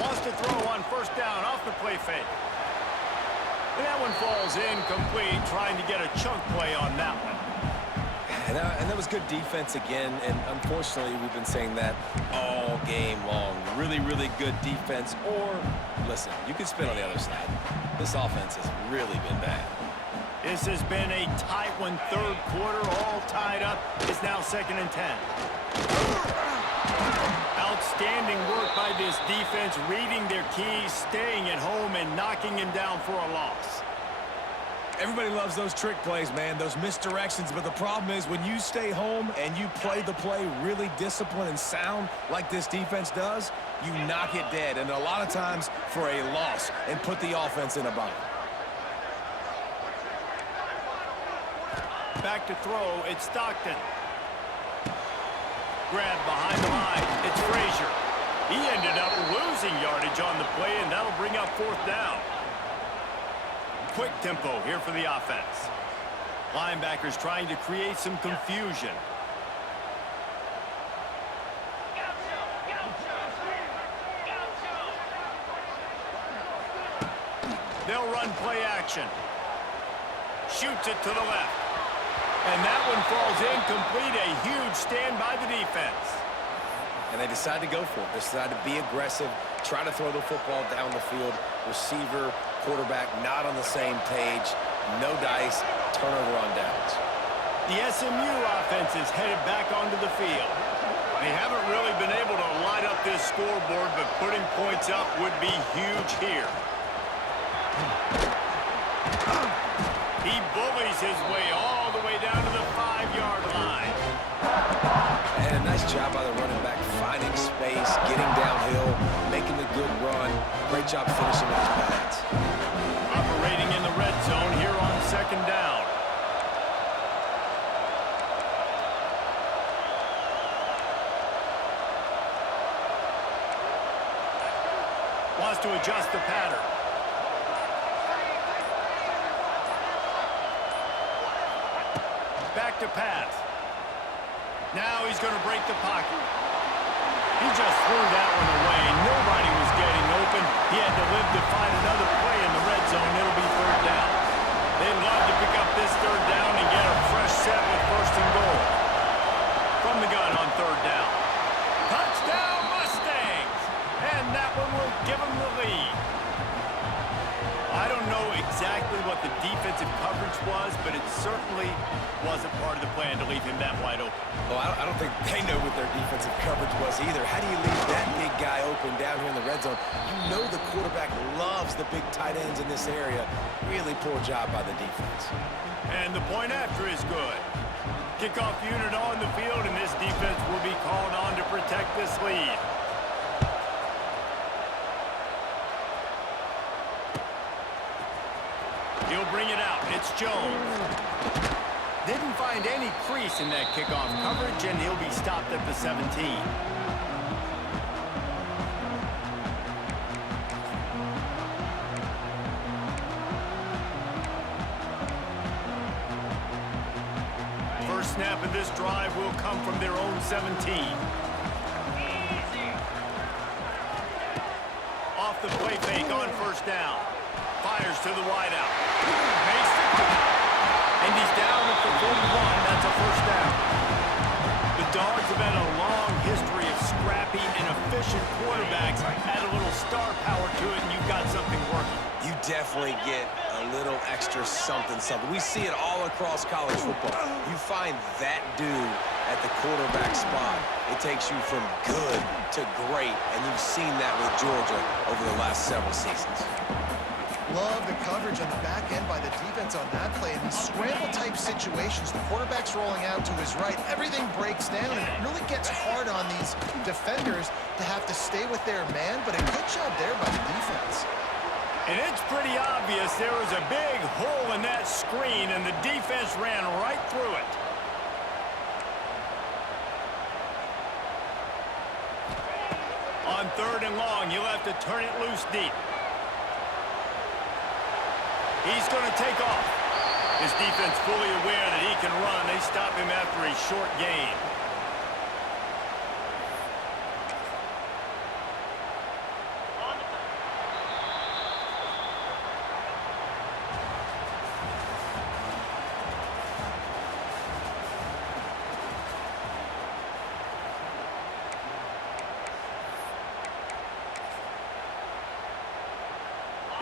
Wants to throw on first down off the play fake. And that one falls incomplete, trying to get a chunk play on that one. And that was good defense again, and unfortunately, we've been saying that all game long. Really, really good defense, or, listen, you can spin on the other side. This offense has really been bad. This has been a tight one, third quarter, all tied up. It's now 2nd and 10. Outstanding work by this defense, reading their keys, staying at home, and knocking him down for a loss. Everybody loves those trick plays, man, those misdirections, but the problem is when you stay home and you play the play really disciplined and sound like this defense does, you knock it dead, and a lot of times for a loss, and put the offense in a bind. Back to throw, it's Stockton. Grab behind the line, it's Frazier. He ended up losing yardage on the play, and that'll bring up 4th down. Quick tempo here for the offense. Linebackers trying to create some confusion. They'll run play action. Shoots it to the left. And that one falls incomplete. A huge stand by the defense. And they decide to go for it. They decide to be aggressive, try to throw the football down the field. Receiver, quarterback not on the same page. No dice, turnover on downs. The SMU offense is headed back onto the field. They haven't really been able to light up this scoreboard, but putting points up would be huge here. He bullies his way all the way down to the 5-yard line. And a nice job by the running back, finding space, getting downhill, making a good run. Great job finishing with his pads. Operating in the red zone here on 2nd down. Wants to adjust the pattern. Back to pass. Now he's going to break the pocket. He just threw that one away. Nobody was getting open. He had to live to find another play in the red zone. It'll be 3rd down. They'd love to pick up this 3rd down and get a fresh set with 1st and goal. From the gun on 3rd down. Touchdown Mustangs! And that one will give them the lead. I don't know exactly what the defensive coverage was, but it certainly wasn't part of the plan to leave him that wide open. Well, I don't think they know what their defensive coverage was either. How do you leave that big guy open down here in the red zone? You know the quarterback loves the big tight ends in this area. Really poor job by the defense. And the point after is good. Kickoff unit on the field, and this defense will be called on to protect this lead. He'll bring it out. It's Jones. Didn't find any crease in that kickoff coverage, and he'll be stopped at the 17. First snap of this drive will come from their own 17. Off the play fake on 1st down. Fires to the wideout. Makes the cut. And he's down at the 41. That's a 1st down. The Dogs have had a long history of scrappy and efficient quarterbacks. Add a little star power to it, and you've got something working. You definitely get a little extra something. We see it all across college football. You find that dude at the quarterback spot. It takes you from good to great, and you've seen that with Georgia over the last several seasons. Love the coverage on the back end by the defense on that play. In these scramble-type situations, the quarterback's rolling out to his right. Everything breaks down, and it really gets hard on these defenders to have to stay with their man, but a good job there by the defense. And it's pretty obvious there was a big hole in that screen, and the defense ran right through it. On 3rd and long, you'll have to turn it loose deep. He's going to take off. His defense fully aware that he can run. They stop him after a short gain.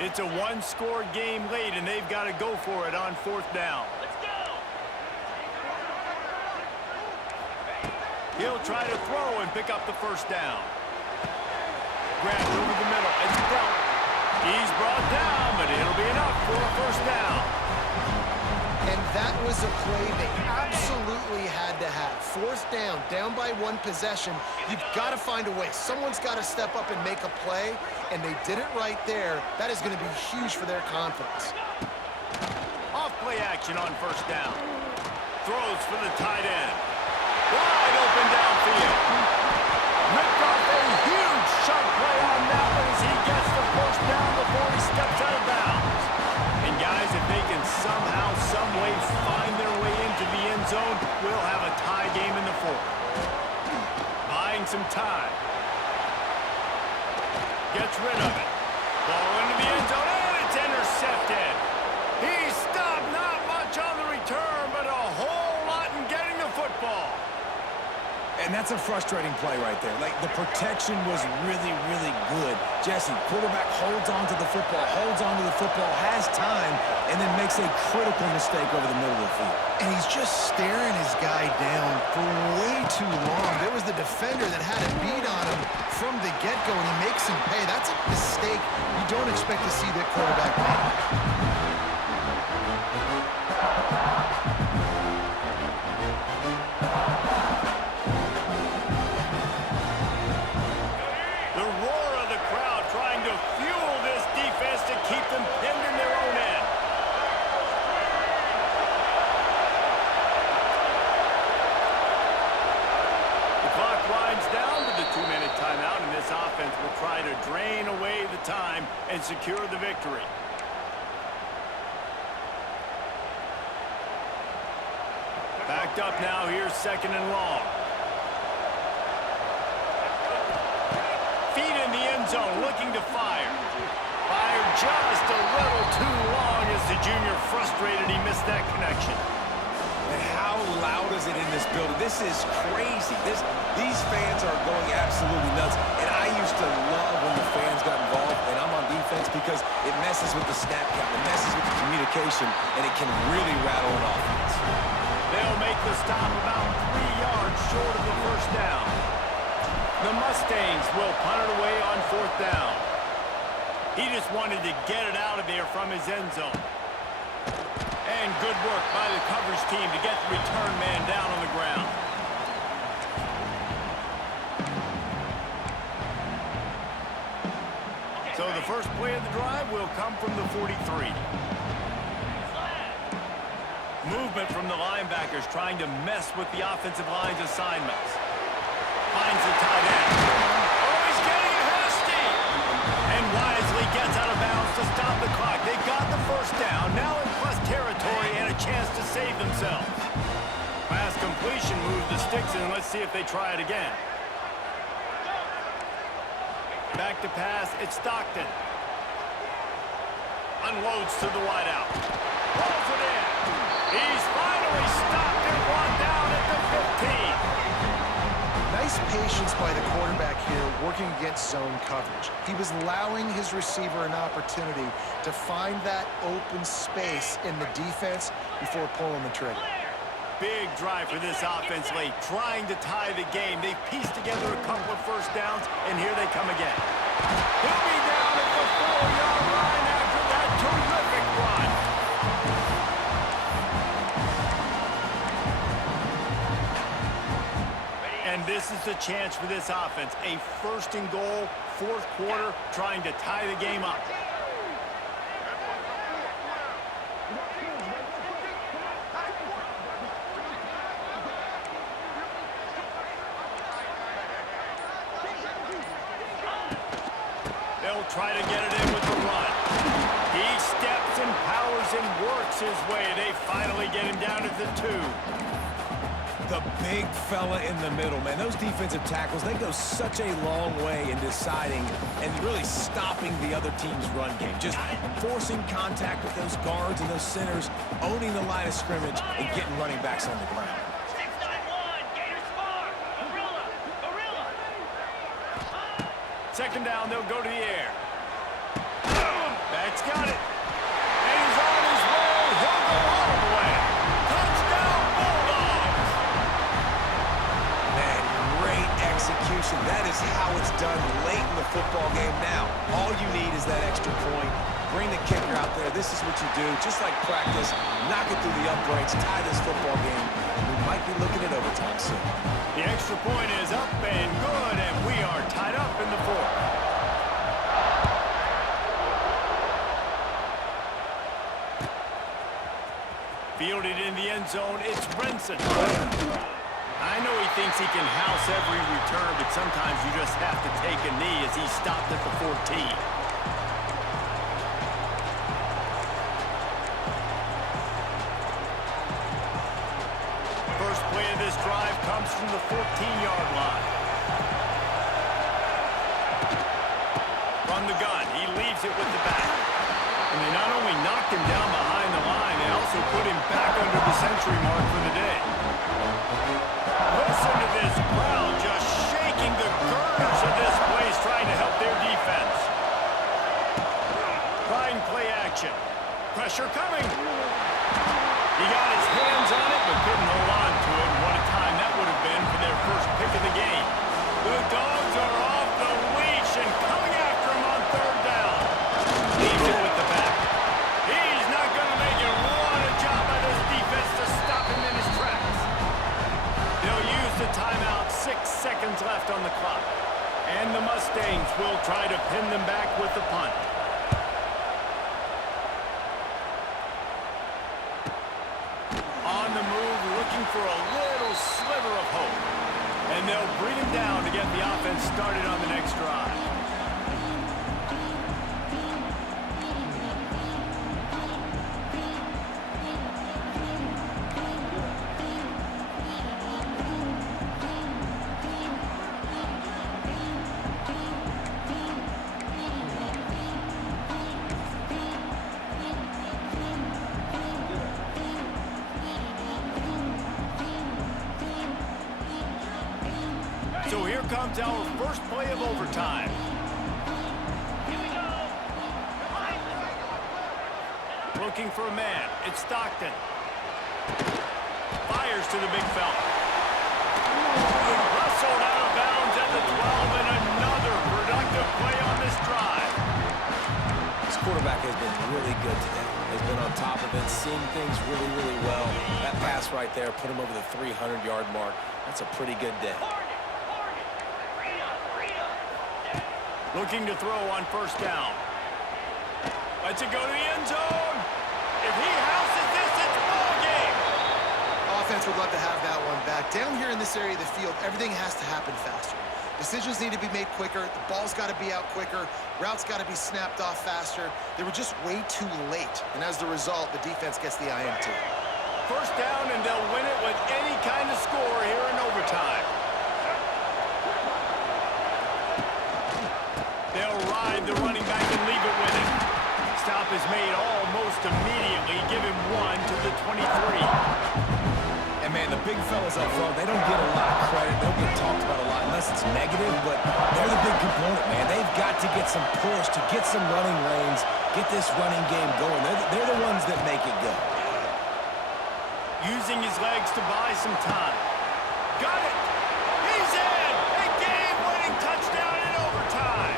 It's a one-score game late, and they've got to go for it on 4th down. He'll try to throw and pick up the 1st down. Grabbed over the middle. It's Belt. He's brought down, but it'll be enough for a 1st down. And that was a play they absolutely had to have. 4th down by 1 possession. You've got to find a way. Someone's got to step up and make a play, and they did it right there. That is going to be huge for their confidence. Off play action on 1st down. Throws for the tight end. Wide open downfield. Ripped off a huge shot play on that one as he gets the 1st down before he steps out of bounds. And guys, if they can somehow, some way find their way into the end zone, we'll have a tie game in the 4th. Buying some time. Gets rid of it. Ball into the end zone, and it's intercepted. He's stopped, not much on the return, but a whole lot in getting the football. And that's a frustrating play right there. Like, the protection was really, really good. Jesse, quarterback holds on to the football, has time, and then makes a critical mistake over the middle of the field. And he's just staring his guy down for way too long. There was the defender that had a beat on him from the get-go, and he makes him pay. That's a mistake you don't expect to see the quarterback make. Try to drain away the time and secure the victory. Backed up now, here's 2nd and long. Feet in the end zone, looking to fire. Fired just a little too long as the junior frustrated he missed that connection. And how loud is it in this building? This is crazy. These fans are going absolutely nuts. And I used to love when the fans got involved, and I'm on defense, because it messes with the snap count, it messes with the communication, and it can really rattle an offense. They'll make the stop about 3 yards short of the 1st down. The Mustangs will punt it away on 4th down. He just wanted to get it out of there from his end zone. And good work by the coverage team to get the return man down on the ground. So the first play of the drive will come from the 43. Movement from the linebackers trying to mess with the offensive line's assignments. Finds the tight end. Oh, he's getting hasty! And wisely gets out of bounds to stop the clock. They got the 1st down, now in plus territory and a chance to save themselves. Pass completion moves the sticks in. Let's see if they try it again. Back to pass, it's Stockton. Unloads to the wideout. Rolls it in. He's finally stopped and brought down at the 15. Nice patience by the quarterback here working against zone coverage. He was allowing his receiver an opportunity to find that open space in the defense before pulling the trigger. Big drive for this offense late, trying to tie the game. They've pieced together a couple of 1st downs, and here they come again. He'll be down at the 4-yard line after that terrific run. And this is the chance for this offense. A 1st and goal, 4th quarter, trying to tie the game up. They'll try to get it in with the run. He steps and powers and works his way. They finally get him down at the 2. The big fella in the middle, man. Those defensive tackles, they go such a long way in deciding and really stopping the other team's run game. Just forcing contact with those guards and those centers, owning the line of scrimmage, and getting running backs on the ground. 691, Gators far. Gorilla. 2nd down, they'll go to the air. Boom! Back got it. And he's on his way. He'll go all the way. Touchdown, Bulldogs. Man, great execution. That is how it's done late in the football game now. All you need is that extra point. Bring the kicker out there. This is what you do. Just like practice, knock it through the uprights, tie this football game. We might be looking at overtime soon. The extra point is up and good, and we are tied up in the fourth. Fielded in the end zone, it's Brinson. I know he thinks he can house every return, but sometimes you just have to take a knee as he stopped at the 14. First play of this drive comes from the 14-yard line. From the gun, he leaves it with the back. And they not only knocked him down behind the line, they also put him back under the century mark for the day. Listen to this crowd just shaking the girders of this place, trying to help their defense. Trying play action. Pressure coming. He got his hands on it, but couldn't hold on to it. And what a time that would have been for their first pick of the game. The Dogs are off the leash and coming after him on third down. Leaves it with the back. He's not going to make it. What a job by this defense to stop him in his tracks. They'll use the timeout. 6 seconds left on the clock. And the Mustangs will try to pin them back with the punt. On the move, looking for a little sliver of hope. And they'll bring him down to get the offense started on the next drive. So here comes our first play of overtime. Looking for a man. It's Stockton. Fires to the big fella. Wrestled out of bounds at the 12, and another productive play on this drive. This quarterback has been really good today. Has been on top of it, seeing things really, really well. That pass right there put him over the 300-yard mark. That's a pretty good day. Looking to throw on first down. Lets it go to the end zone. If he houses this, it's ball game. Offense would love to have that one back. Down here in this area of the field, everything has to happen faster. Decisions need to be made quicker. The ball's got to be out quicker. Routes got to be snapped off faster. They were just way too late. And as the result, the defense gets the INT. First down, and they'll win it with any kind of score here in overtime. They'll ride the running back and leave it with him. Stop is made almost immediately. Give him one to the 23. And, man, the big fellas up front, they don't get a lot of credit. They'll get talked about a lot unless it's negative, but they're the big component, man. They've got to get some push, to get some running lanes, get this running game going. They're the ones that make it go. Using his legs to buy some time. Got it. He's in. A game-winning touchdown in overtime.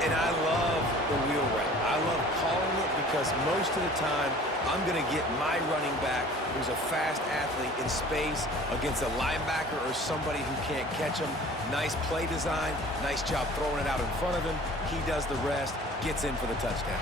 And I love the wheel route. I love calling it because most of the time I'm going to get my running back, who's a fast athlete, in space against a linebacker or somebody who can't catch him. Nice play design, nice job throwing it out in front of him. He does the rest, gets in for the touchdown.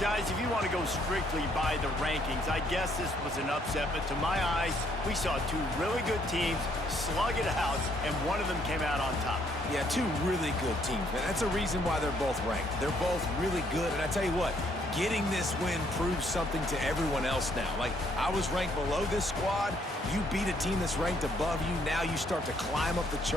Guys, if you want to go strictly by the rankings, I guess this was an upset, but to my eyes, we saw two really good teams slug it out, and one of them came out on top. Yeah, two really good teams, man. That's a reason why they're both ranked. They're both really good, and I tell you what, getting this win proves something to everyone else now. Like, I was ranked below this squad. You beat a team that's ranked above you. Now you start to climb up the chart.